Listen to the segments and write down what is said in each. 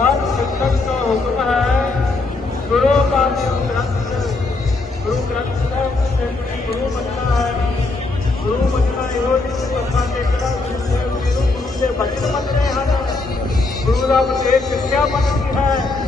ਹਰ ਸਿੱਖਕ ਦਾ ਹੁਕਮ ਹੈ। ਗੁਰੂ ਕਾ ਗ੍ਰੰਥ ਗੁਰੂ ਗ੍ਰੰਥ ਸਾਹਿਬ ਤੇ ਗੁਰੂ ਮੰਨਣਾ ਹੈ। ਗੁਰੂ ਮੰਨਣਾ ਇਹੋ ਜਿਸ ਪੱਖਾ ਟੇਕਣਾ ਜਿਸ ਨੂੰ ਗੁਰੂ ਦੇ ਬਚਨ ਮੰਨਣੇ ਹਨ। ਗੁਰੂ ਦਾ ਉਪਦੇਸ਼ ਸਿੱਖਿਆ ਮੰਨਣੀ ਹੈ।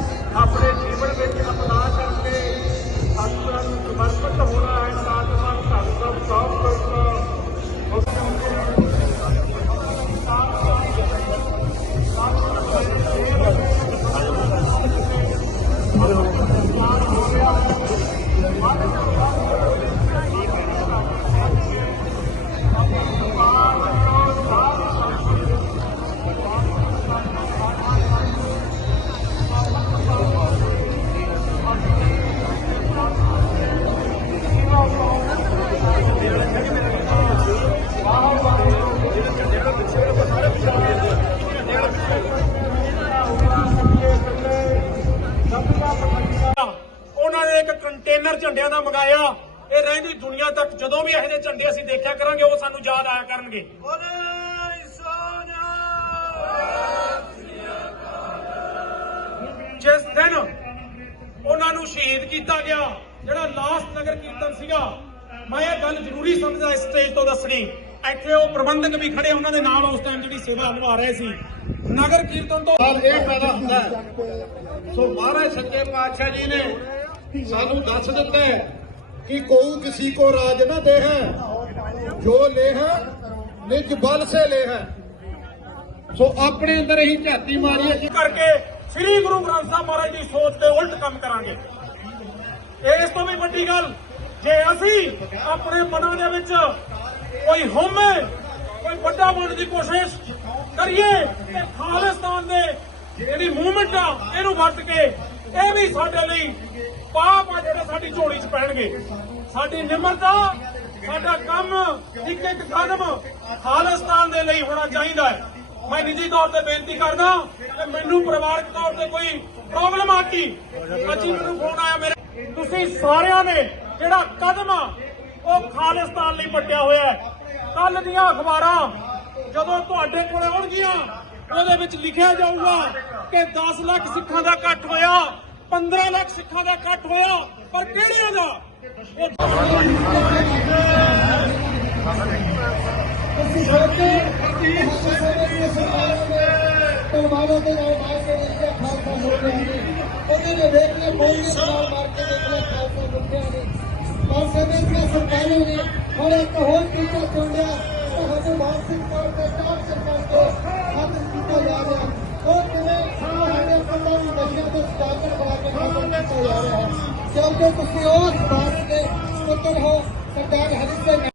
ਕੰਟੇਨਰ ਝੰਡਿਆਂ ਦਾ ਮੰਗਾਇਆ। ਇਹ ਰਹਿੰਦੀ ਦੁਨੀਆ ਤੱਕ ਜਦੋਂ ਵੀ ਇਹੋ ਜਿਹੇ ਝੰਡੇ ਅਸੀਂ ਦੇਖਿਆ ਕਰਾਂਗੇ ਉਹ ਸਾਨੂੰ ਯਾਦ ਆਇਆ ਕਰਨਗੇ। ਜਿਸ ਦਿਨ ਉਹਨਾਂ ਨੂੰ ਸ਼ਹੀਦ ਕੀਤਾ ਗਿਆ ਜਿਹੜਾ ਲਾਸਟ ਨਗਰ ਕੀਰਤਨ ਸੀਗਾ ਮੈਂ ਇਹ ਗੱਲ ਜ਼ਰੂਰੀ ਸਮਝਦਾ ਇਸ ਸਟੇਜ ਤੋਂ ਦੱਸਣੀ। ਇੱਥੇ ਉਹ ਪ੍ਰਬੰਧਕ ਵੀ ਖੜੇ ਉਹਨਾਂ ਦੇ ਨਾਲ ਉਸ ਟਾਈਮ ਜਿਹੜੀ ਸੇਵਾ ਨਿਭਾ ਰਹੇ ਸੀ। ਨਗਰ ਕੀਰਤਨ ਤੋਂ ਇਹ ਪੈਦਾ ਹੁੰਦਾ ਸੋ ਮਹਾਰਾਜ ਸੱਚੇ ਪਾਤਸ਼ਾਹ ਜੀ ਨੇ ਸਾਨੂੰ ਦੱਸ ਦਿੱਤਾ ਹੈ ਕਿ ਕੋਈ ਕਿਸੇ ਕੋ ਰਾਜ ਨਾ ਦੇ ਹੈ ਜੋ ਲੈ ਹੈ ਨਿਜ ਬਲ ਸੇ ਲੈ ਹੈ ਸੋ ਆਪਣੇ ਅੰਦਰ ਹੀ ਝਾਤੀ ਮਾਰੀਏ ਕਿ ਕਰਕੇ ਸ੍ਰੀ ਗੁਰੂ ਗ੍ਰੰਥ ਸਾਹਿਬ ਮਹਾਰਾਜ ਦੀ ਸੋਚ ਦੇ ਉਲਟ ਕੰਮ ਕਰਾਂਗੇ। ਇਸ ਤੋਂ ਵੀ ਵੱਡੀ ਗੱਲ, ਜੇ ਅਸੀਂ ਆਪਣੇ ਮਨਾਂ ਦੇ ਵਿੱਚ ਕੋਈ ਹਉਮੈ, ਕੋਈ ਵੱਡਾ ਬਣਨ ਦੀ ਕੋਸ਼ਿਸ਼ ਕਰੀਏ, ਤੇ ਖਾਲਿਸਤਾਨ ਦੇ ਜਿਹੜੀ ਮੂਵਮੈਂਟ ਆ, ਇਹਨੂੰ ਵਰਤ ਕੇ ਇਹ ਵੀ ਸਾਡੇ ਲਈ ਪਾਪ ਆ ਜਿਹੜੇ ਸਾਡੀ ਝੋਲੀ 'ਚ ਪੈਣਗੇ। ਸਾਡੀ ਨਿਮਰਤਾ, ਸਾਡਾ ਕੰਮ ਇੱਕ ਇੱਕ ਕਦਮ ਖਾਲਿਸਤਾਨ ਦੇ ਲਈ ਹੋਣਾ ਚਾਹੀਦਾ ਹੈ। ਮੈਂ ਨਿੱਜੀ ਤੌਰ ਤੇ ਬੇਨਤੀ ਕਰਦਾ ਕਿ ਮੈਨੂੰ ਪਰਿਵਾਰਕ ਤੌਰ ਤੇ ਕੋਈ ਪ੍ਰੋਬਲਮ ਆ ਗਈ। ਅੱਜ ਮੈਨੂੰ ਫੋਨ ਆਇਆ ਮੇਰੇ। ਤੁਸੀਂ ਸਾਰਿਆਂ ਨੇ ਜਿਹੜਾ ਕਦਮ ਆ, ਉਹ ਖਾਲਿਸਤਾਨ ਲਈ ਪੱਟਿਆ ਹੋਇਆ ਹੈ। ਕੱਲ ਦੀਆਂ ਅਖਬਾਰਾਂ ਜਦੋਂ ਤੁਹਾਡੇ ਕੋਲ ਆਉਣਗੀਆਂ, ਉਹਦੇ ਵਿੱਚ ਲਿਖਿਆ ਜਾਊਗਾ ਕਿ 10 ਲੱਖ ਸਿੱਖਾਂ ਦਾ ਇਕੱਠ ਹੋਇਆ। 15 ਲੱਖ ਸਿੱਖਾਂ ਦਾ ਇਕੱਠ ਹੋਇਆ, ਪਰ ਕਿਹੜਿਆਂ ਦਾ? ਉਹ ਤਲਵਾਰਾਂ ਦੇ ਨਾਲ ਮਾਰ ਕੇ ਦੇਖਿਆ ਖਾਲਸਾ ਮੁੱਕਿਆ ਨਹੀਂ ਨੇ ਦੇਖ ਲਿਆ ਗੋਲੀ ਦੇ ਨਾਲ ਮਾਰ ਕੇ ਦੇਖ ਲਿਆ, ਖਾਲਸਾ ਮੁੱਕਿਆ ਨਹੀਂ ਪਰ ਸਮੇਂ ਦੀਆਂ ਸਰਕਾਰਾਂ ਨੇ ਹੁਣ ਇੱਕ ਹੋਰ ਟੀਚਾ ਚੁਣਿਆ। ਲਿਆ ਕੀਤਾ ਤੁਸੀਂ ਉਸ ਬਾਤ ਦੇ ਪੁੱਤਰ ਹੋ ਸਰਦਾਰ ਹਰੀ ਸਿੰਘ।